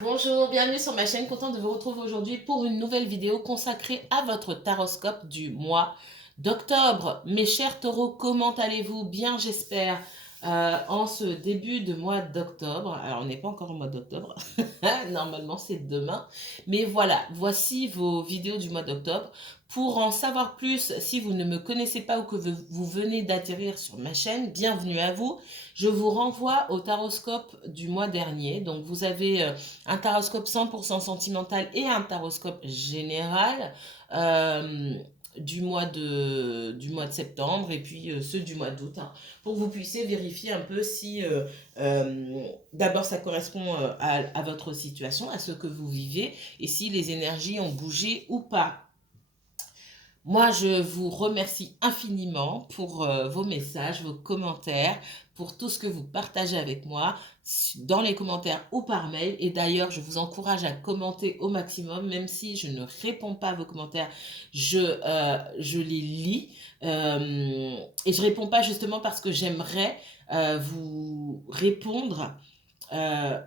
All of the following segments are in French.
Bonjour, bienvenue sur ma chaîne, content de vous retrouver aujourd'hui pour une nouvelle vidéo consacrée à votre taroscope du mois d'octobre. Mes chers taureaux, comment allez-vous? Bien, j'espère, en ce début de mois d'octobre. Alors, on n'est pas encore au mois d'octobre, normalement c'est demain. Mais voilà, voici vos vidéos du mois d'octobre. Pour en savoir plus, si vous ne me connaissez pas ou que vous venez d'atterrir sur ma chaîne, bienvenue à vous. Je vous renvoie au taroscope du mois dernier. Donc, vous avez un taroscope 100% sentimental et un taroscope général du mois de septembre et puis ceux du mois d'août, hein, pour que vous puissiez vérifier un peu si d'abord ça correspond à votre situation, à ce que vous vivez et si les énergies ont bougé ou pas. Moi, je vous remercie infiniment pour vos messages, vos commentaires, pour tout ce que vous partagez avec moi dans les commentaires ou par mail. Et d'ailleurs, je vous encourage à commenter au maximum, même si je ne réponds pas à vos commentaires, je les lis. Et je ne réponds pas justement parce que j'aimerais vous répondre euh,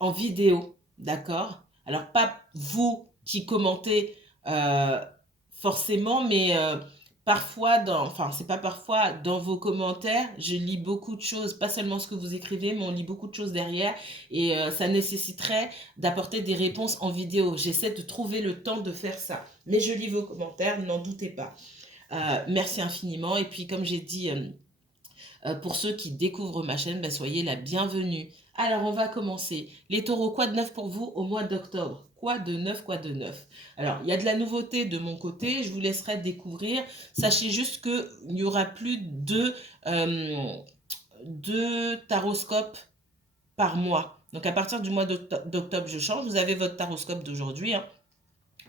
en vidéo, d'accord? Alors, pas vous qui commentez forcément, mais parfois, enfin, c'est pas parfois, dans vos commentaires, je lis beaucoup de choses, pas seulement ce que vous écrivez, mais on lit beaucoup de choses derrière, et ça nécessiterait d'apporter des réponses en vidéo. J'essaie de trouver le temps de faire ça, mais je lis vos commentaires, n'en doutez pas. Merci infiniment, et puis comme j'ai dit pour ceux qui découvrent ma chaîne, ben, soyez la bienvenue. Alors, on va commencer. Les taureaux, quoi de neuf pour vous au mois d'octobre? Quoi de neuf, quoi de neuf? Alors, il y a de la nouveauté de mon côté, je vous laisserai découvrir. Sachez juste qu'il n'y aura plus de taroscopes par mois. Donc, à partir du mois d'octobre, je change. Vous avez votre taroscope d'aujourd'hui, hein,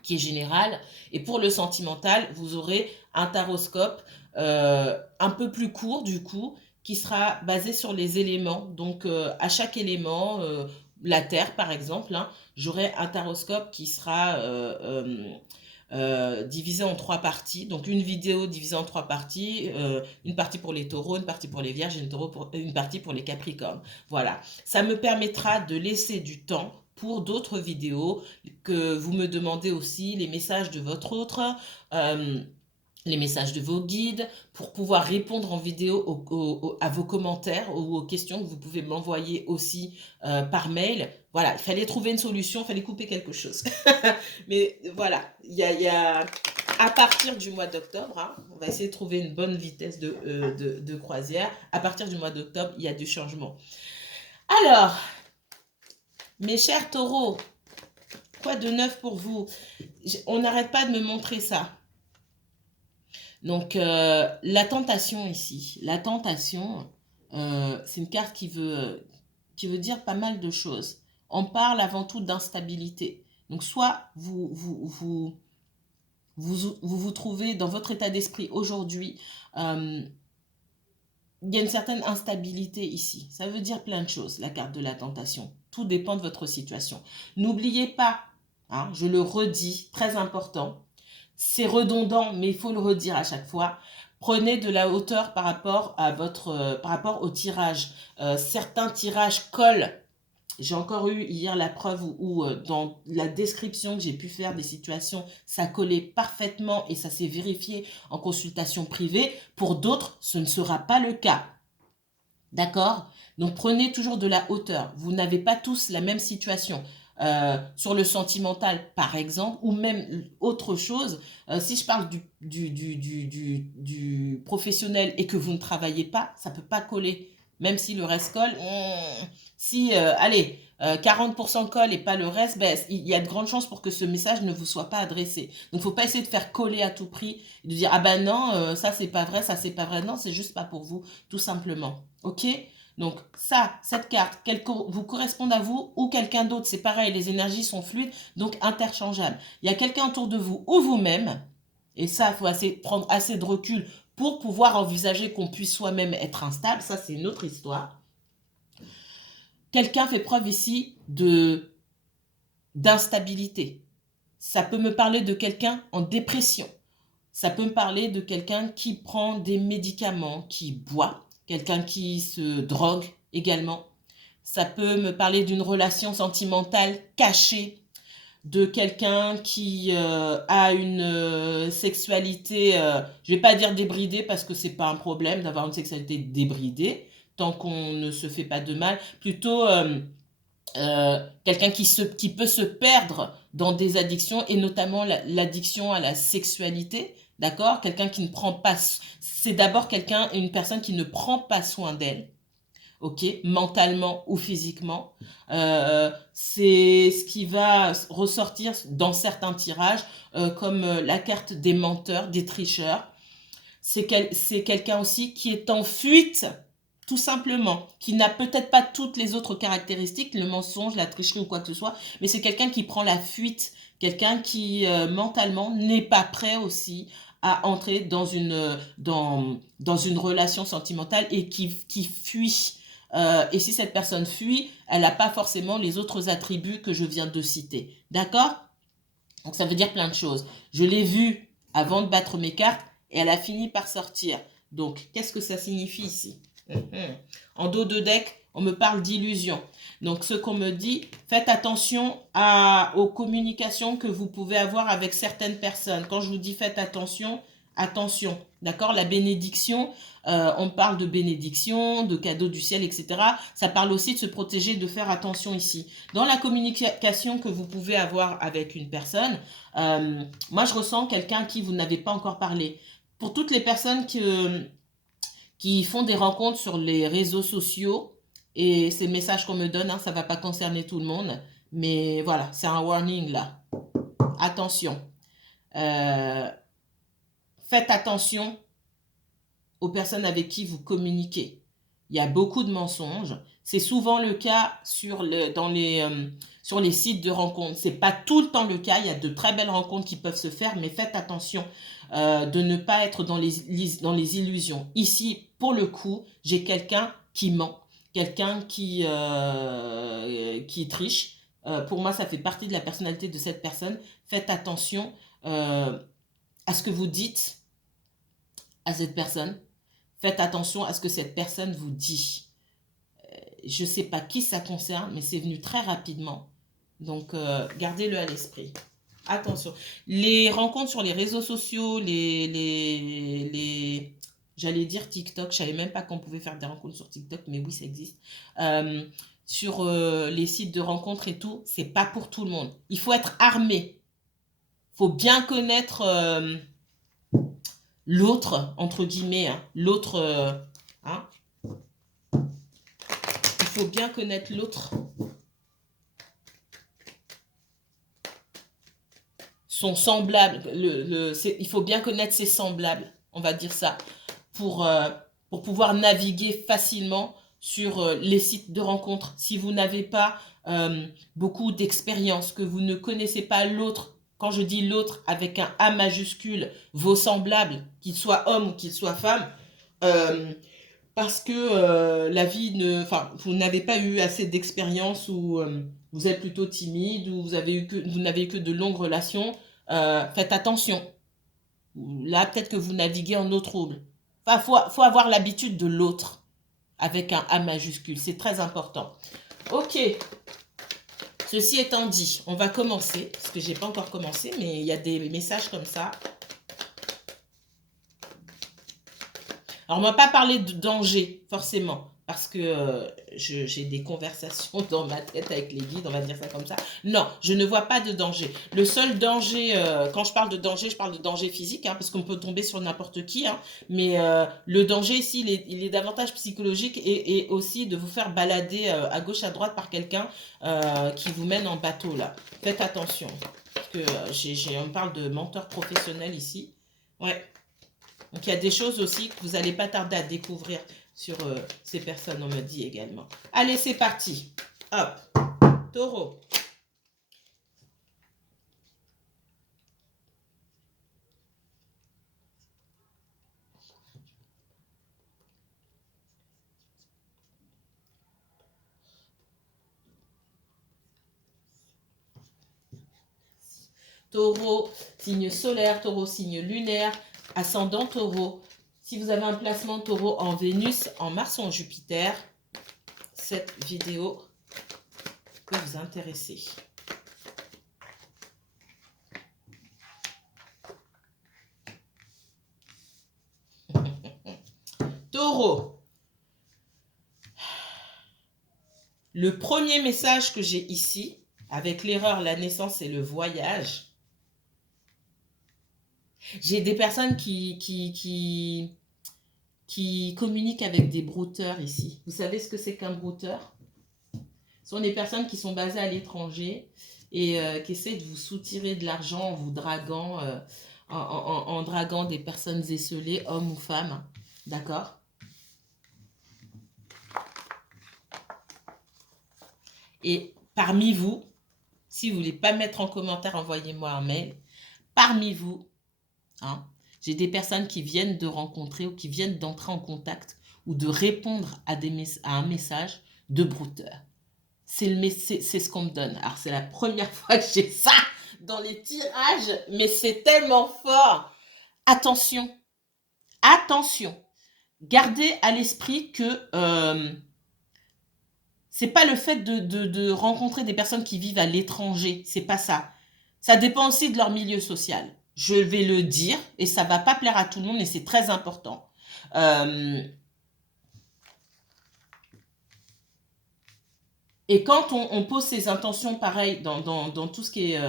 qui est général. Et pour le sentimental, vous aurez un taroscope un peu plus court, du coup, qui sera basé sur les éléments. Donc, à chaque élément, la Terre, par exemple, hein, j'aurai un taroscope qui sera divisé en trois parties. Donc, une vidéo divisée en trois parties. Une partie pour les taureaux, une partie pour les vierges et une partie pour les capricornes. Voilà. Ça me permettra de laisser du temps pour d'autres vidéos que vous me demandez aussi, les messages de votre autre, euh, les messages de vos guides, pour pouvoir répondre en vidéo à vos commentaires ou aux questions que vous pouvez m'envoyer aussi par mail. Voilà, il fallait trouver une solution, il fallait couper quelque chose. Mais voilà, il y a à partir du mois d'octobre, hein, on va essayer de trouver une bonne vitesse de croisière. À partir du mois d'octobre, il y a du changement. Alors, mes chers taureaux, quoi de neuf pour vous? On n'arrête pas de me montrer ça. Donc, la tentation ici. La tentation, c'est une carte qui veut dire pas mal de choses. On parle avant tout d'instabilité. Donc, soit vous trouvez dans votre état d'esprit aujourd'hui, il y a une certaine instabilité ici. Ça veut dire plein de choses, la carte de la tentation. Tout dépend de votre situation. N'oubliez pas, hein, je le redis, très important, c'est redondant, mais il faut le redire à chaque fois. Prenez de la hauteur par rapport à par rapport au tirage. Certains tirages collent. J'ai encore eu hier la preuve où dans la description que j'ai pu faire des situations, ça collait parfaitement et ça s'est vérifié en consultation privée. Pour d'autres, ce ne sera pas le cas. D'accord? Donc prenez toujours de la hauteur. Vous n'avez pas tous la même situation. Sur le sentimental, par exemple, ou même autre chose, si je parle du professionnel et que vous ne travaillez pas, ça ne peut pas coller. Même si le reste colle, si, allez, 40% colle et pas le reste, ben, il y a de grandes chances pour que ce message ne vous soit pas adressé. Donc, il ne faut pas essayer de faire coller à tout prix, de dire, ah ben non, ça c'est pas vrai, ça c'est pas vrai. Non, c'est juste pas pour vous, tout simplement. Ok? Donc ça, cette carte, qu'elle vous corresponde à vous ou quelqu'un d'autre, c'est pareil, les énergies sont fluides, donc interchangeables. Il y a quelqu'un autour de vous ou vous-même, et ça, il faut prendre assez de recul pour pouvoir envisager qu'on puisse soi-même être instable, ça c'est une autre histoire. Quelqu'un fait preuve ici d'instabilité. Ça peut me parler de quelqu'un en dépression. Ça peut me parler de quelqu'un qui prend des médicaments, qui boit, quelqu'un qui se drogue également. Ça peut me parler d'une relation sentimentale cachée, de quelqu'un qui a une sexualité, je vais pas dire débridée parce que c'est pas un problème d'avoir une sexualité débridée, tant qu'on ne se fait pas de mal, plutôt quelqu'un qui peut se perdre dans des addictions et notamment l'addiction à la sexualité, d'accord? Quelqu'un qui ne prend pas, c'est d'abord une personne qui ne prend pas soin d'elle, ok, mentalement ou physiquement. C'est ce qui va ressortir dans certains tirages, comme la carte des menteurs, des tricheurs. C'est quelqu'un aussi qui est en fuite, tout simplement, qui n'a peut-être pas toutes les autres caractéristiques, le mensonge, la tricherie ou quoi que ce soit, mais c'est quelqu'un qui prend la fuite, quelqu'un qui mentalement n'est pas prêt aussi à entrer dans une relation sentimentale et qui fuit. Et si cette personne fuit, elle n'a pas forcément les autres attributs que je viens de citer. D'accord? Donc ça veut dire plein de choses. Je l'ai vue avant de battre mes cartes et elle a fini par sortir. Donc, qu'est-ce que ça signifie ici? En dos de deck, on me parle d'illusion. Donc, ce qu'on me dit, faites attention aux communications que vous pouvez avoir avec certaines personnes. Quand je vous dis faites attention, attention. D'accord? La bénédiction, on parle de bénédiction, de cadeaux du ciel, etc. Ça parle aussi de se protéger, de faire attention ici. Dans la communication que vous pouvez avoir avec une personne, moi, je ressens quelqu'un à qui vous n'avez pas encore parlé. Pour toutes les personnes qui font des rencontres sur les réseaux sociaux, et ces messages qu'on me donne, hein, ça ne va pas concerner tout le monde, mais voilà, c'est un warning là. Attention. Faites attention aux personnes avec qui vous communiquez. Il y a beaucoup de mensonges. C'est souvent le cas sur les sites de rencontres. Ce n'est pas tout le temps le cas. Il y a de très belles rencontres qui peuvent se faire, mais faites attention de ne pas être dans les illusions. Ici, pour le coup, j'ai quelqu'un qui ment, quelqu'un qui triche. Pour moi, ça fait partie de la personnalité de cette personne. Faites attention à ce que vous dites à cette personne. Faites attention à ce que cette personne vous dit. Je ne sais pas qui ça concerne, mais c'est venu très rapidement. Donc, gardez-le à l'esprit. Attention. Les rencontres sur les réseaux sociaux, j'allais dire TikTok, je ne savais même pas qu'on pouvait faire des rencontres sur TikTok, mais oui, ça existe. Sur les sites de rencontres et tout, c'est pas pour tout le monde. Il faut être armé. Il faut bien connaître l'autre, entre guillemets, hein, l'autre, hein. Il faut bien connaître l'autre, son semblable, il faut bien connaître ses semblables, on va dire ça, pour pouvoir naviguer facilement sur les sites de rencontres. Si vous n'avez pas beaucoup d'expérience, que vous ne connaissez pas l'autre, quand je dis l'autre avec un A majuscule, vos semblables, qu'ils soient hommes ou qu'ils soient femmes, parce que la vie vous n'avez pas eu assez d'expérience ou vous êtes plutôt timide ou vous n'avez eu que de longues relations, faites attention. Là, peut-être que vous naviguez en eau trouble. Enfin, faut avoir l'habitude de l'autre avec un A majuscule. C'est très important. Ok. Ceci étant dit, on va commencer, parce que je n'ai pas encore commencé, mais il y a des messages comme ça. Alors, on ne va pas parler de danger, forcément, parce que j'ai des conversations dans ma tête avec les guides, on va dire ça comme ça. Non, je ne vois pas de danger. Le seul danger, quand je parle de danger, je parle de danger physique, hein, parce qu'on peut tomber sur n'importe qui, hein, mais le danger ici, il est davantage psychologique et aussi de vous faire balader à gauche, à droite par quelqu'un qui vous mène en bateau, là. Faites attention, parce que on parle de menteur professionnel ici. Ouais. Donc, il y a des choses aussi que vous n'allez pas tarder à découvrir sur ces personnes, on me dit également. Allez, c'est parti. Hop. Taureau. Taureau, signe solaire, taureau, signe lunaire, ascendant taureau. Si vous avez un placement taureau en Vénus, en Mars ou en Jupiter, cette vidéo peut vous intéresser. Taureau. Le premier message que j'ai ici, avec l'erreur, la naissance et le voyage, j'ai des personnes qui communiquent avec des brouteurs ici. Vous savez ce que c'est qu'un brouteur? Ce sont des personnes qui sont basées à l'étranger et qui essaient de vous soutirer de l'argent en vous draguant, en draguant des personnes esseulées, hommes ou femmes. D'accord? Et parmi vous, si vous ne voulez pas mettre en commentaire, envoyez-moi un mail. Parmi vous, hein, j'ai des personnes qui viennent de rencontrer ou qui viennent d'entrer en contact ou de répondre à un message de brouteur. C'est ce qu'on me donne. Alors, c'est la première fois que j'ai ça dans les tirages, mais c'est tellement fort. Attention, attention. Gardez à l'esprit que c'est pas le fait de rencontrer des personnes qui vivent à l'étranger. C'est pas ça. Ça dépend aussi de leur milieu social. Je vais le dire et ça va pas plaire à tout le monde, mais c'est très important. Et quand on pose ses intentions, pareil, dans tout ce qui est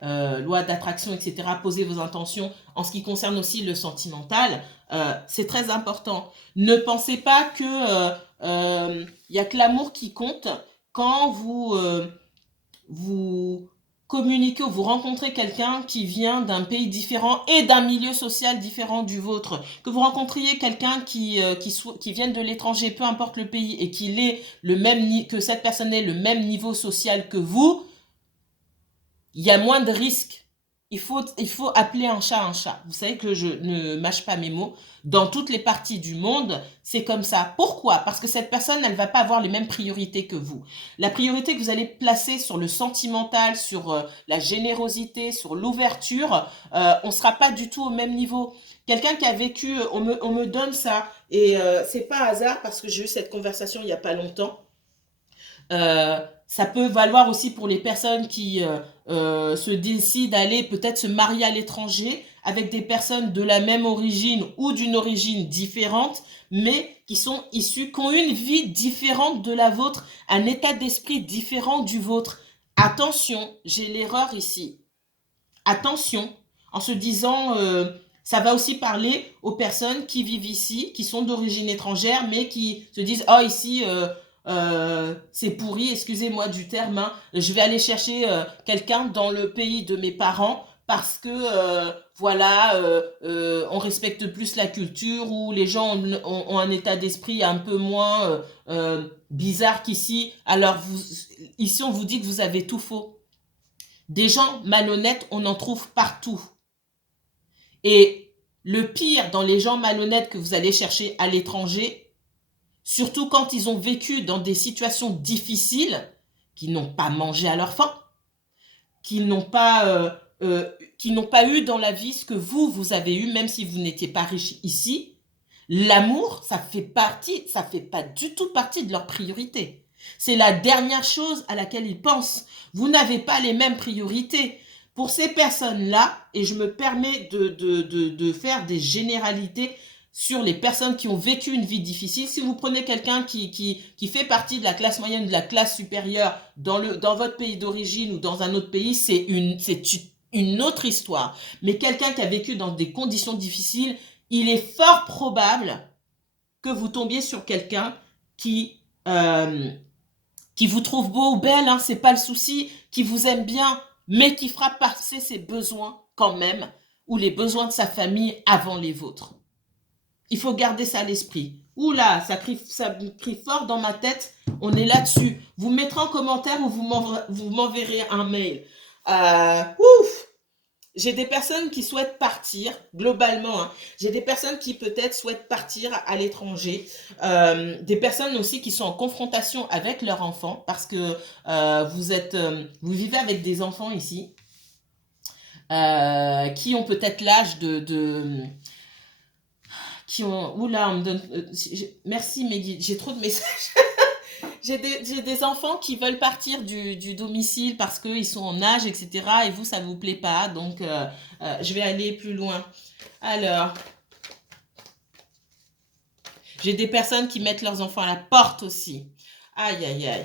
loi d'attraction, etc., posez vos intentions en ce qui concerne aussi le sentimental, c'est très important. Ne pensez pas que y a que l'amour qui compte quand vous communiquez ou vous rencontrez quelqu'un qui vient d'un pays différent et d'un milieu social différent du vôtre, que vous rencontriez quelqu'un qui vienne de l'étranger, peu importe le pays, et qu'il ait que cette personne ait le même niveau social que vous, il y a moins de risques. Il faut appeler un chat un chat. Vous savez que je ne mâche pas mes mots. Dans toutes les parties du monde, c'est comme ça. Pourquoi? Parce que cette personne, elle ne va pas avoir les mêmes priorités que vous. La priorité que vous allez placer sur le sentimental, sur la générosité, sur l'ouverture, on ne sera pas du tout au même niveau. Quelqu'un qui a vécu, on me donne ça, et c'est pas hasard parce que j'ai eu cette conversation il n'y a pas longtemps. Ça peut valoir aussi pour les personnes qui se décident d'aller peut-être se marier à l'étranger avec des personnes de la même origine ou d'une origine différente, mais qui sont issues, qui ont une vie différente de la vôtre, un état d'esprit différent du vôtre. Attention, j'ai l'erreur ici. Attention, en se disant, ça va aussi parler aux personnes qui vivent ici, qui sont d'origine étrangère, mais qui se disent, oh ici, c'est pourri, excusez-moi du terme, hein, je vais aller chercher quelqu'un dans le pays de mes parents parce que voilà, on respecte plus la culture ou les gens ont un état d'esprit un peu moins bizarre qu'ici. Alors ici on vous dit que vous avez tout faux. Des gens malhonnêtes, on en trouve partout. Et le pire dans les gens malhonnêtes que vous allez chercher à l'étranger, surtout quand ils ont vécu dans des situations difficiles, qu'ils n'ont pas mangé à leur faim, qu'ils n'ont pas eu dans la vie ce que vous avez eu, même si vous n'étiez pas riche ici, l'amour, ça fait pas du tout partie de leur priorité. C'est la dernière chose à laquelle ils pensent. Vous n'avez pas les mêmes priorités. Pour ces personnes-là, et je me permets de faire des généralités sur les personnes qui ont vécu une vie difficile, si vous prenez quelqu'un qui fait partie de la classe moyenne, de la classe supérieure dans votre pays d'origine ou dans un autre pays, c'est une autre histoire. Mais quelqu'un qui a vécu dans des conditions difficiles, il est fort probable que vous tombiez sur quelqu'un qui vous trouve beau ou belle, hein, c'est pas le souci, qui vous aime bien, mais qui fera passer ses besoins quand même, ou les besoins de sa famille avant les vôtres. Il faut garder ça à l'esprit. Oula, ça crie fort dans ma tête, on est là-dessus. Vous mettrez en commentaire ou vous m'enverrez un mail. Ouf! J'ai des personnes qui souhaitent partir, globalement, hein. J'ai des personnes qui peut-être souhaitent partir à l'étranger. Des personnes aussi qui sont en confrontation avec leurs enfants parce que vous vivez avec des enfants ici qui ont peut-être l'âge qui ont... Oula, on me donne... merci Meggy, j'ai trop de messages. J'ai des enfants qui veulent partir du domicile parce qu'ils sont en âge, etc. Et vous, ça vous plaît pas. Donc, je vais aller plus loin. Alors, j'ai des personnes qui mettent leurs enfants à la porte aussi. Aïe, aïe, aïe.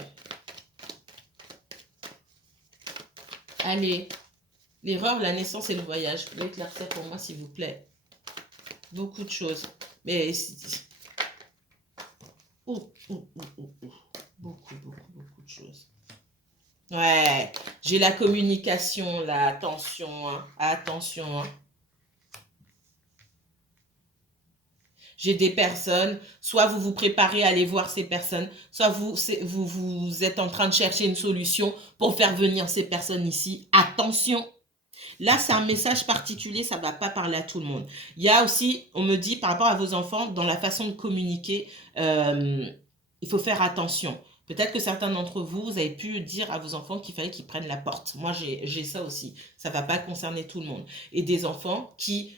Allez, l'erreur, la naissance et le voyage. Vous pouvez éclaircir pour moi, s'il vous plaît. Beaucoup de choses. Mais... Beaucoup, beaucoup, beaucoup de choses. Ouais, j'ai la communication là, attention, hein, attention. Hein. J'ai des personnes, soit vous vous préparez à aller voir ces personnes, soit vous êtes en train de chercher une solution pour faire venir ces personnes ici. Attention. Là, c'est un message particulier, ça ne va pas parler à tout le monde. Il y a aussi, on me dit, par rapport à vos enfants, dans la façon de communiquer, il faut faire attention. Peut-être que certains d'entre vous, vous avez pu dire à vos enfants qu'il fallait qu'ils prennent la porte. Moi, j'ai ça aussi. Ça ne va pas concerner tout le monde. Et des enfants qui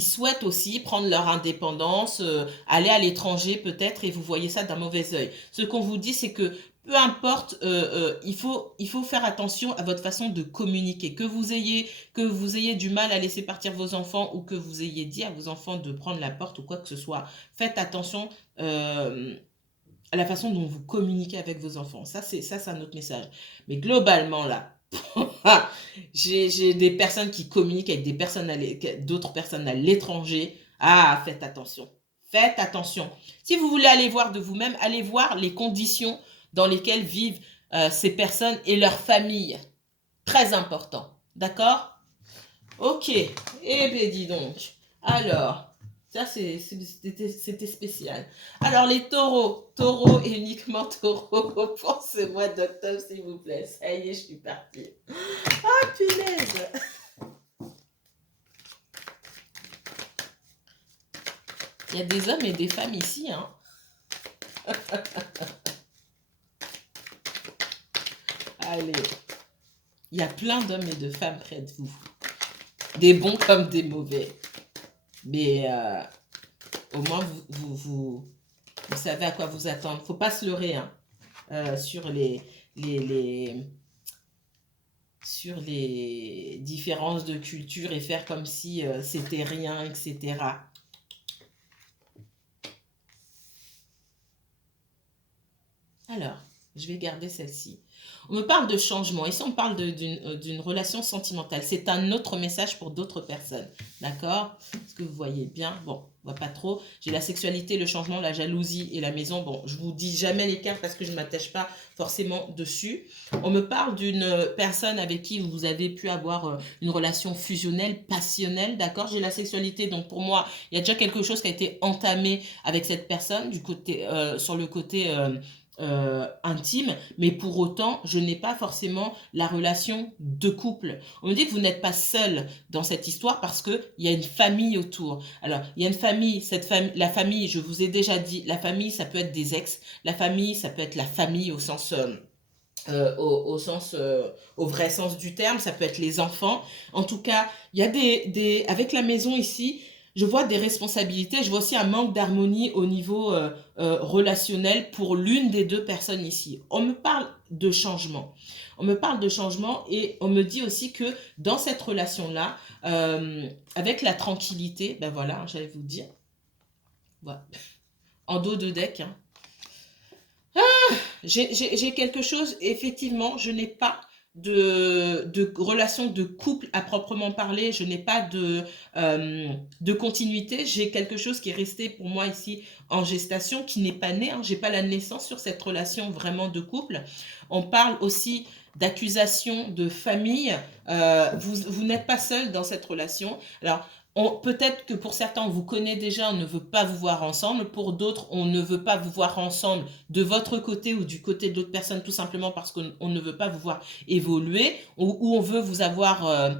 souhaitent aussi prendre leur indépendance, aller à l'étranger peut-être, et vous voyez ça d'un mauvais œil. Ce qu'on vous dit, c'est que peu importe, il faut faire attention à votre façon de communiquer. Que vous ayez du mal à laisser partir vos enfants ou que vous ayez dit à vos enfants de prendre la porte ou quoi que ce soit, faites attention à la façon dont vous communiquez avec vos enfants. Ça, c'est un autre message. Mais globalement, là, j'ai des personnes qui communiquent avec d'autres personnes à l'étranger. Ah, faites attention. Faites attention. Si vous voulez aller voir de vous-même, allez voir les conditions dans lesquelles vivent ces personnes et leurs familles. Très important. D'accord? Ok. Eh bien, dis donc. Alors, ça, c'était spécial. Alors, les taureaux. Taureaux et uniquement taureaux pour ce mois d'octobre, s'il vous plaît. Ça y est, je suis partie. Ah, punaise. Il y a des hommes et des femmes ici, hein. Allez. Il y a plein d'hommes et de femmes près de vous. Des bons comme des mauvais. Mais au moins, vous savez à quoi vous attendre. Il ne faut pas se leurrer hein, sur sur les différences de culture et faire comme si c'était rien, etc. Alors, je vais garder celle-ci. On me parle de changement. Ici, on parle d'une relation sentimentale. C'est un autre message pour d'autres personnes. D'accord? Est-ce que vous voyez bien? Bon, on voit pas trop. J'ai la sexualité, le changement, la jalousie et la maison. Bon, je vous dis jamais les cartes parce que je ne m'attache pas forcément dessus. On me parle d'une personne avec qui vous avez pu avoir une relation fusionnelle, passionnelle. D'accord? J'ai la sexualité. Donc, pour moi, il y a déjà quelque chose qui a été entamé avec cette personne du côté, sur le côté... intime, mais pour autant, je n'ai pas forcément la relation de couple. On me dit que vous n'êtes pas seul dans cette histoire parce qu'il y a une famille autour. Alors, il y a une famille, la famille, je vous ai déjà dit, la famille, ça peut être des ex, la famille, ça peut être la famille au sens... au vrai sens du terme, ça peut être les enfants. En tout cas, il y a avec la maison ici, je vois des responsabilités, je vois aussi un manque d'harmonie au niveau relationnel pour l'une des deux personnes ici. On me parle de changement. On me parle de changement et on me dit aussi que dans cette relation-là, avec la tranquillité, ben voilà, j'allais vous dire, voilà. En dos de deck, hein. J'ai quelque chose, effectivement, je n'ai pas de relation de couple à proprement parler, je n'ai pas de continuité, j'ai quelque chose qui est resté pour moi ici en gestation, qui n'est pas né, hein, j'ai pas la naissance sur cette relation vraiment de couple. On parle aussi d'accusation de famille, vous n'êtes pas seul dans cette relation. Alors, peut-être que pour certains, on vous connaît déjà, on ne veut pas vous voir ensemble. Pour d'autres, on ne veut pas vous voir ensemble de votre côté ou du côté d'autres personnes, tout simplement parce qu'on ne veut pas vous voir évoluer ou on veut vous avoir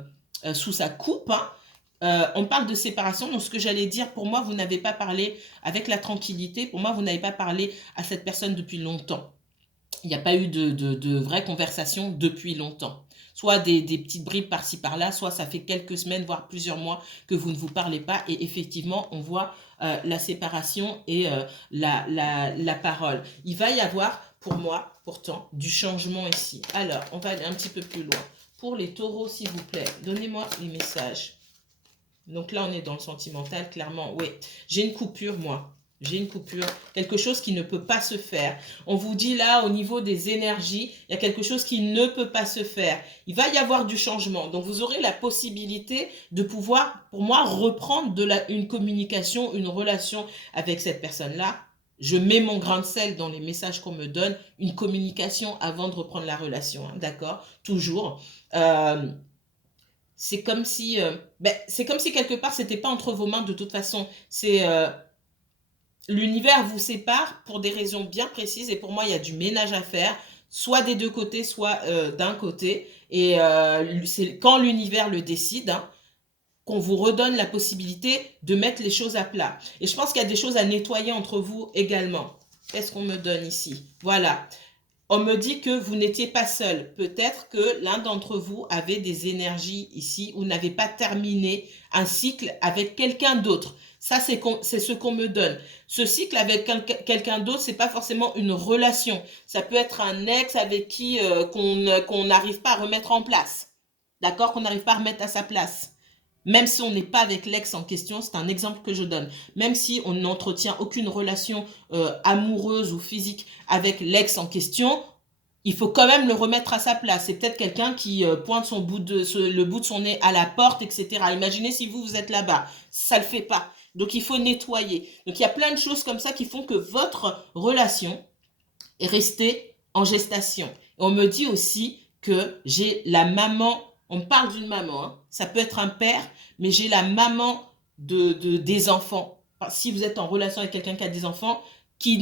sous sa coupe. Hein. On parle de séparation. Donc, ce que j'allais dire, pour moi, vous n'avez pas parlé avec la tranquillité. Pour moi, vous n'avez pas parlé à cette personne depuis longtemps. il n'y a pas eu de vraie conversation depuis longtemps. Soit des petites bribes par-ci par-là, soit ça fait quelques semaines, voire plusieurs mois que vous ne vous parlez pas. Et effectivement, on voit la séparation et la parole. Il va y avoir, pour moi, pourtant, du changement ici. Alors, on va aller un petit peu plus loin. Pour les taureaux, s'il vous plaît, donnez-moi les messages. Donc là, on est dans le sentimental, clairement. Oui, j'ai une coupure, moi. J'ai une coupure, quelque chose qui ne peut pas se faire. On vous dit là, au niveau des énergies, il y a quelque chose qui ne peut pas se faire. Il va y avoir du changement. Donc, vous aurez la possibilité de pouvoir, pour moi, reprendre une communication, une relation avec cette personne-là. Je mets mon grain de sel dans les messages qu'on me donne, une communication avant de reprendre la relation, hein, d'accord? Toujours. C'est comme si, c'est comme si quelque part, c'était pas entre vos mains de toute façon. C'est l'univers vous sépare pour des raisons bien précises et pour moi, il y a du ménage à faire, soit des deux côtés, soit d'un côté. Et c'est quand l'univers le décide, hein, qu'on vous redonne la possibilité de mettre les choses à plat. Et je pense qu'il y a des choses à nettoyer entre vous également. Qu'est-ce qu'on me donne ici? Voilà. On me dit que vous n'étiez pas seul. Peut-être que l'un d'entre vous avait des énergies ici ou n'avait pas terminé un cycle avec quelqu'un d'autre. Ça, c'est ce qu'on me donne. Ce cycle avec quelqu'un d'autre, c'est pas forcément une relation. Ça peut être un ex avec qui qu'on n'arrive pas à remettre en place. D'accord? Qu'on n'arrive pas à remettre à sa place. Même si on n'est pas avec l'ex en question, c'est un exemple que je donne. Même si on n'entretient aucune relation amoureuse ou physique avec l'ex en question, il faut quand même le remettre à sa place. C'est peut-être quelqu'un qui pointe le bout de son nez à la porte, etc. Imaginez si vous êtes là-bas. Ça ne le fait pas. Donc il faut nettoyer. Donc il y a plein de choses comme ça qui font que votre relation est restée en gestation. Et on me dit aussi que j'ai la maman, on me parle d'une maman, hein. Ça peut être un père, mais j'ai la maman des enfants. Si vous êtes en relation avec quelqu'un qui a des enfants, qui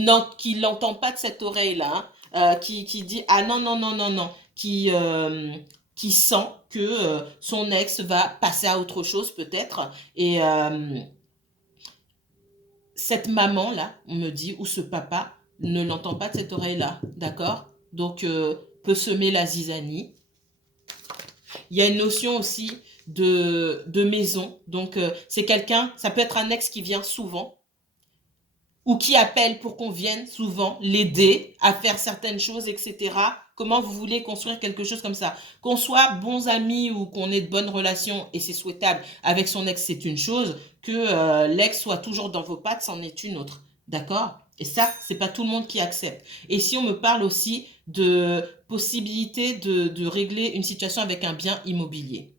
l'entend pas de cette oreille-là, hein, qui dit ah non, non, non, non, non, qui sent que son ex va passer à autre chose peut-être. Et cette maman-là, on me dit, ou ce papa, ne l'entend pas de cette oreille-là, d'accord? Donc, peut semer la zizanie. Il y a une notion aussi de maison. Donc, c'est quelqu'un, ça peut être un ex qui vient souvent, ou qui appelle pour qu'on vienne souvent l'aider à faire certaines choses, etc. Comment vous voulez construire quelque chose comme ça? Qu'on soit bons amis ou qu'on ait de bonnes relations, et c'est souhaitable, avec son ex, c'est une chose, que l'ex soit toujours dans vos pattes, c'en est une autre. D'accord? Et ça, c'est pas tout le monde qui accepte. Et si on me parle aussi de possibilité de régler une situation avec un bien immobilier.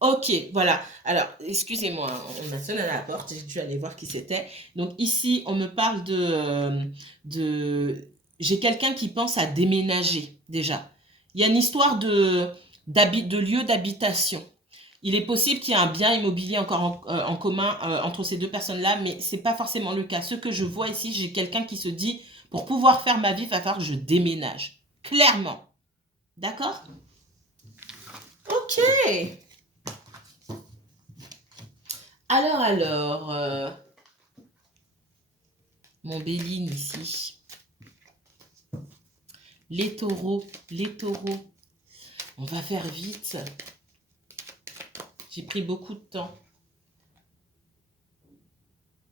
Ok, voilà. Alors, excusez-moi, hein, on a sonné à la porte, j'ai dû aller voir qui c'était. Donc ici, on me parle de... J'ai quelqu'un qui pense à déménager déjà. Il y a une histoire de lieu d'habitation. Il est possible qu'il y ait un bien immobilier encore en commun entre ces deux personnes-là, mais c'est pas forcément le cas. Ce que je vois ici, j'ai quelqu'un qui se dit, pour pouvoir faire ma vie, il va falloir que je déménage. Clairement. D'accord? Ok. Mon Béline ici. Les taureaux, les taureaux. On va faire vite. J'ai pris beaucoup de temps.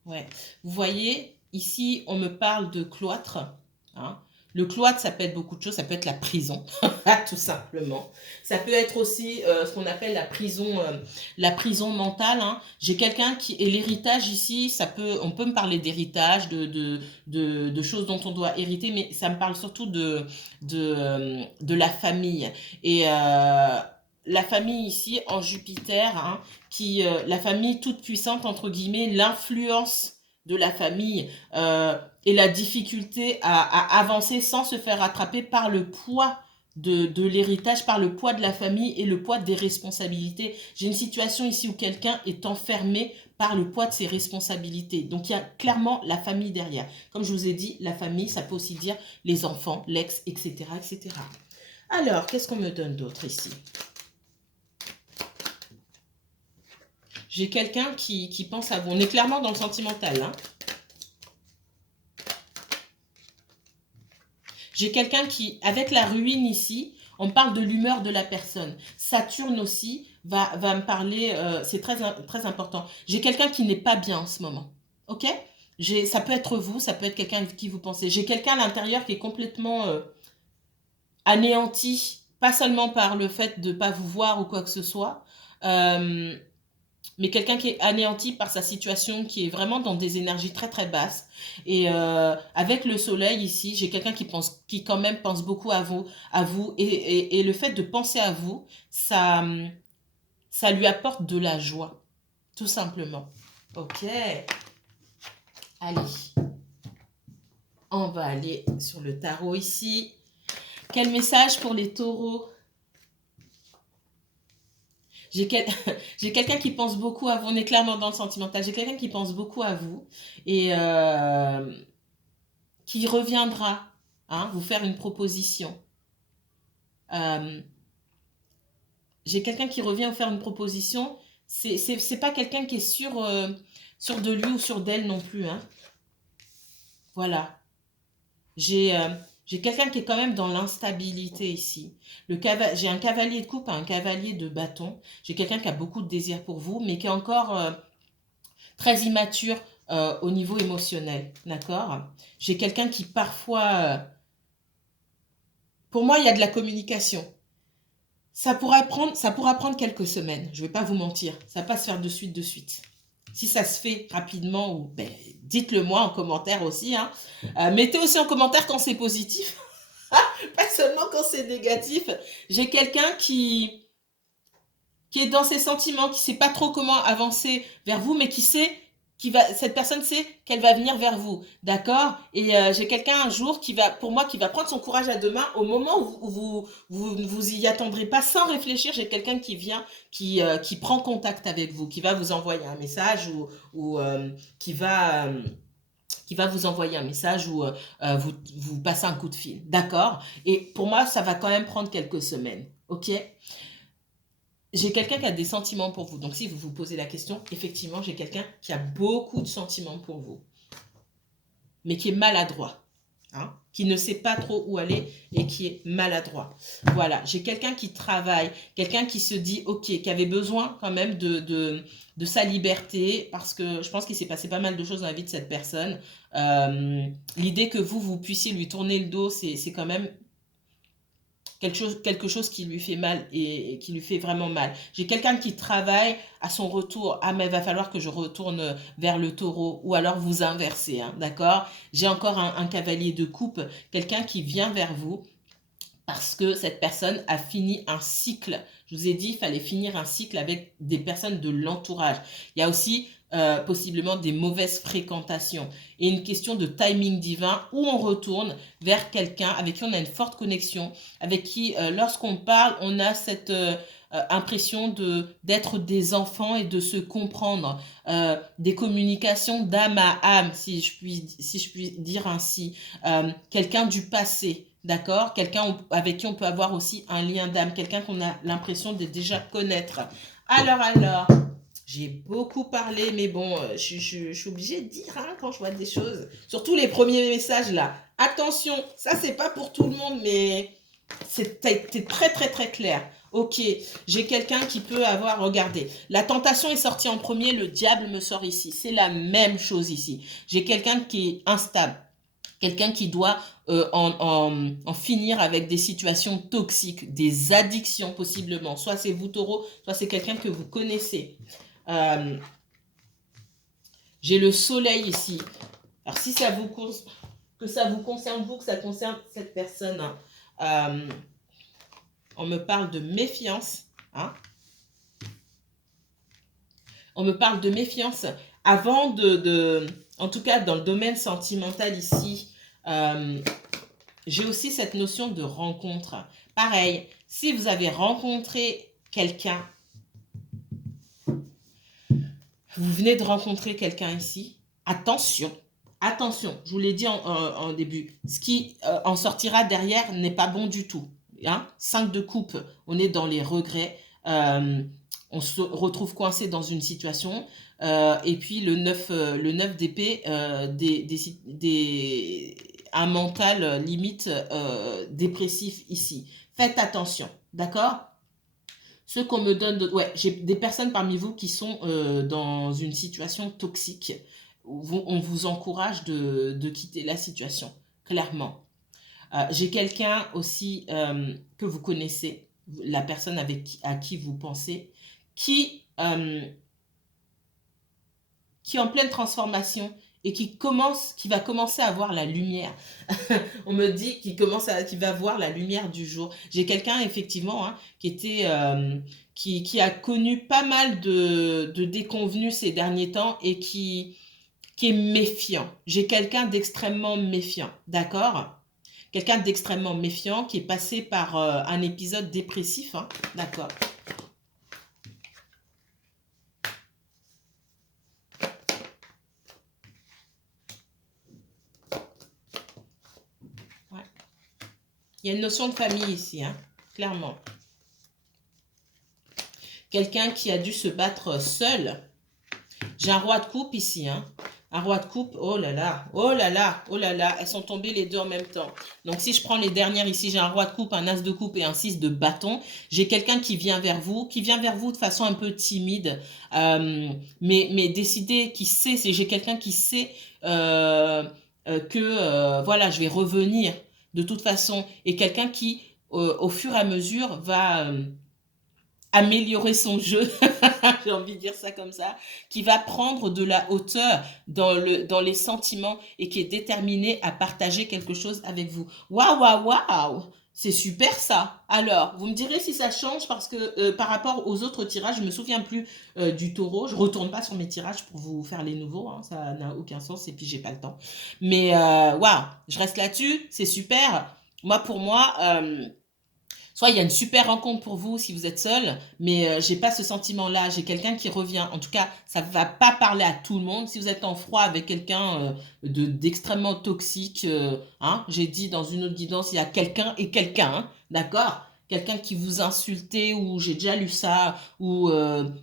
Ouais. Vous voyez, ici, on me parle de cloître. Hein. Le cloître, ça peut être beaucoup de choses. Ça peut être la prison, tout simplement. Ça peut être aussi ce qu'on appelle la prison mentale. Hein. J'ai quelqu'un qui... Et l'héritage ici, on peut me parler d'héritage, de choses dont on doit hériter, mais ça me parle surtout de la famille. Et la famille ici, en Jupiter, hein, la famille toute puissante, entre guillemets, l'influence de la famille et la difficulté à avancer sans se faire rattraper par le poids de l'héritage, par le poids de la famille et le poids des responsabilités. J'ai une situation ici où quelqu'un est enfermé par le poids de ses responsabilités. Donc il y a clairement la famille derrière. Comme je vous ai dit, la famille, ça peut aussi dire les enfants, l'ex, etc., etc. Alors, qu'est-ce qu'on me donne d'autre ici? J'ai quelqu'un qui pense à vous. On est clairement dans le sentimental. Hein. J'ai quelqu'un qui, avec la ruine ici, on parle de l'humeur de la personne. Saturne aussi va me parler, c'est très important. J'ai quelqu'un qui n'est pas bien en ce moment. Ok? Ça peut être vous, ça peut être quelqu'un avec qui vous pensez. J'ai quelqu'un à l'intérieur qui est complètement anéanti, pas seulement par le fait de ne pas vous voir ou quoi que ce soit, euh, mais quelqu'un qui est anéanti par sa situation, qui est vraiment dans des énergies très très basses. Et avec le soleil ici, j'ai quelqu'un qui quand même pense beaucoup à vous, et le fait de penser à vous, ça lui apporte de la joie, tout simplement. Ok, allez, on va aller sur le tarot ici. Quel message pour les taureaux? J'ai quel... quelqu'un qui pense beaucoup à vous. On est clairement dans le sentimental. J'ai quelqu'un qui pense beaucoup à vous et qui reviendra vous faire une proposition. J'ai quelqu'un qui revient vous faire une proposition. C'est pas quelqu'un qui est sur de lui ou sur d'elle non plus. Voilà. J'ai quelqu'un qui est quand même dans l'instabilité ici. J'ai un cavalier de coupe, un cavalier de bâton. J'ai quelqu'un qui a beaucoup de désir pour vous, mais qui est encore très immature au niveau émotionnel. D'accord? J'ai quelqu'un qui parfois... pour moi, il y a de la communication. Ça pourra prendre quelques semaines. Je ne vais pas vous mentir. Ça ne va pas se faire de suite, de suite. Si ça se fait rapidement, ou dites-le moi en commentaire aussi. Mettez aussi en commentaire quand c'est positif. Pas seulement quand c'est négatif. J'ai quelqu'un qui est dans ses sentiments, qui ne sait pas trop comment avancer vers vous, mais cette personne sait qu'elle va venir vers vous, d'accord? Et j'ai quelqu'un un jour pour moi, qui va prendre son courage à deux mains au moment où vous y attendrez pas, sans réfléchir. J'ai quelqu'un qui vient, qui prend contact avec vous, qui va vous envoyer un message ou qui va vous envoyer un message ou vous passer un coup de fil, d'accord? Et pour moi, ça va quand même prendre quelques semaines, ok? J'ai quelqu'un qui a des sentiments pour vous. Donc, si vous vous posez la question, effectivement, j'ai quelqu'un qui a beaucoup de sentiments pour vous, mais qui est maladroit, qui ne sait pas trop où aller et qui est maladroit. Voilà, j'ai quelqu'un qui travaille, quelqu'un qui se dit, ok, qui avait besoin quand même de sa liberté, parce que je pense qu'il s'est passé pas mal de choses dans la vie de cette personne. L'idée que vous puissiez lui tourner le dos, c'est quand même quelque chose qui lui fait mal et qui lui fait vraiment mal. J'ai quelqu'un qui travaille à son retour. Ah, mais il va falloir que je retourne vers le taureau, ou alors vous inversez, d'accord? J'ai encore un cavalier de coupe, quelqu'un qui vient vers vous parce que cette personne a fini un cycle. Je vous ai dit, il fallait finir un cycle avec des personnes de l'entourage. Il y a aussi possiblement des mauvaises fréquentations et une question de timing divin où on retourne vers quelqu'un avec qui on a une forte connexion, avec qui lorsqu'on parle, on a cette impression d'être des enfants et de se comprendre, des communications d'âme à âme, si je puis dire ainsi, quelqu'un du passé. D'accord? Quelqu'un avec qui on peut avoir aussi un lien d'âme, quelqu'un qu'on a l'impression de déjà connaître. Alors, j'ai beaucoup parlé, mais bon, je suis obligée de dire quand je vois des choses. Surtout les premiers messages là. Attention, ça c'est pas pour tout le monde, mais c'est très très très clair. Ok, j'ai quelqu'un qui peut avoir, regardez, la tentation est sortie en premier, le diable me sort ici. C'est la même chose ici. J'ai quelqu'un qui est instable. Quelqu'un qui doit en finir avec des situations toxiques, des addictions possiblement. Soit c'est vous, taureau, soit c'est quelqu'un que vous connaissez. J'ai le soleil ici. Alors si que ça vous concerne vous, que ça concerne cette personne, on me parle de méfiance. On me parle de méfiance. Avant en tout cas dans le domaine sentimental ici, j'ai aussi cette notion de rencontre. Pareil, si vous avez rencontré quelqu'un, vous venez de rencontrer quelqu'un ici, attention, je vous l'ai dit en début, ce qui en sortira derrière n'est pas bon du tout. 5 de coupe, on est dans les regrets, on se retrouve coincé dans une situation, et puis le 9 d'épée, un mental limite dépressif ici. Faites attention, d'accord? Ce qu'on me donne, ouais, j'ai des personnes parmi vous qui sont dans une situation toxique. On vous encourage de quitter la situation, clairement. J'ai quelqu'un aussi que vous connaissez, la personne à qui vous pensez, qui est en pleine transformation et qui va commencer à voir la lumière. On me dit qu'il va voir la lumière du jour. J'ai quelqu'un effectivement hein, qui a connu pas mal de déconvenues ces derniers temps et qui est méfiant. J'ai quelqu'un d'extrêmement méfiant, d'accord? Quelqu'un d'extrêmement méfiant qui est passé par un épisode dépressif, hein, d'accord? Ouais. Il y a une notion de famille ici, hein, clairement. Quelqu'un qui a dû se battre seul. J'ai un roi de coupe ici, hein. Un roi de coupe, oh là là, oh là là, oh là là, elles sont tombées les deux en même temps. Donc si je prends les dernières ici, j'ai un roi de coupe, un as de coupe et un 6 de bâton. J'ai quelqu'un qui vient vers vous de façon un peu timide, mais décidé, qui sait, j'ai quelqu'un qui sait que voilà, je vais revenir de toute façon, et quelqu'un qui, au fur et à mesure, va améliorer son jeu, j'ai envie de dire ça comme ça, qui va prendre de la hauteur dans les sentiments et qui est déterminé à partager quelque chose avec vous. Waouh, waouh, waouh! C'est super ça. Alors, vous me direz si ça change parce que par rapport aux autres tirages, je me souviens plus du taureau. Je retourne pas sur mes tirages pour vous faire les nouveaux, hein, ça n'a aucun sens et puis j'ai pas le temps. Mais waouh, je reste là-dessus, c'est super. Moi, pour moi, soit il y a une super rencontre pour vous si vous êtes seul, mais j'ai pas ce sentiment-là. J'ai quelqu'un qui revient. En tout cas, ça va pas parler à tout le monde. Si vous êtes en froid avec quelqu'un d'extrêmement toxique, hein, j'ai dit dans une autre guidance, il y a quelqu'un et quelqu'un, hein, d'accord? Quelqu'un qui vous insultait ou j'ai déjà lu ça ou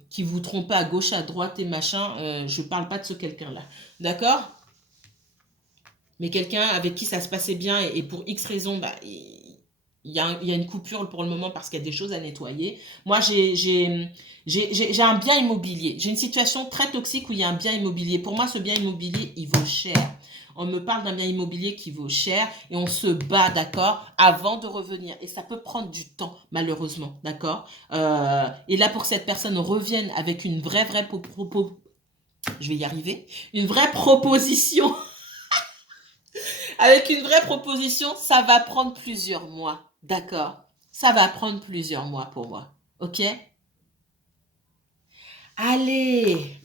qui vous trompait à gauche, à droite et machin. Je parle pas de ce quelqu'un-là, d'accord? Mais quelqu'un avec qui ça se passait bien et pour X raisons, bah, il y a une coupure pour le moment parce qu'il y a des choses à nettoyer. Moi, j'ai un bien immobilier. J'ai une situation très toxique où il y a un bien immobilier. Pour moi, ce bien immobilier, il vaut cher. On me parle d'un bien immobilier qui vaut cher et on se bat, d'accord, avant de revenir. Et ça peut prendre du temps, malheureusement, d'accord. Et là, pour que cette personne revienne avec une vraie je vais y arriver, une vraie proposition. Avec une vraie proposition, ça va prendre plusieurs mois. D'accord? Ça va prendre plusieurs mois pour moi. Ok? Allez!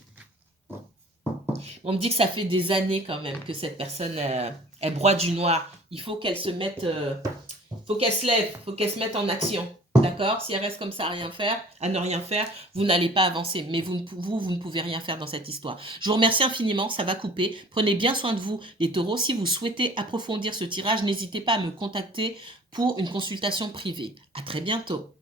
On me dit que ça fait des années quand même que cette personne, elle broie du noir. Il faut qu'elle se mette, faut qu'elle se lève, faut qu'elle se mette en action. D'accord? Si elle reste comme ça à rien faire, à ne rien faire, vous n'allez pas avancer. Mais vous ne pouvez rien faire dans cette histoire. Je vous remercie infiniment, ça va couper. Prenez bien soin de vous, les taureaux. Si vous souhaitez approfondir ce tirage, n'hésitez pas à me contacter pour une consultation privée. À très bientôt.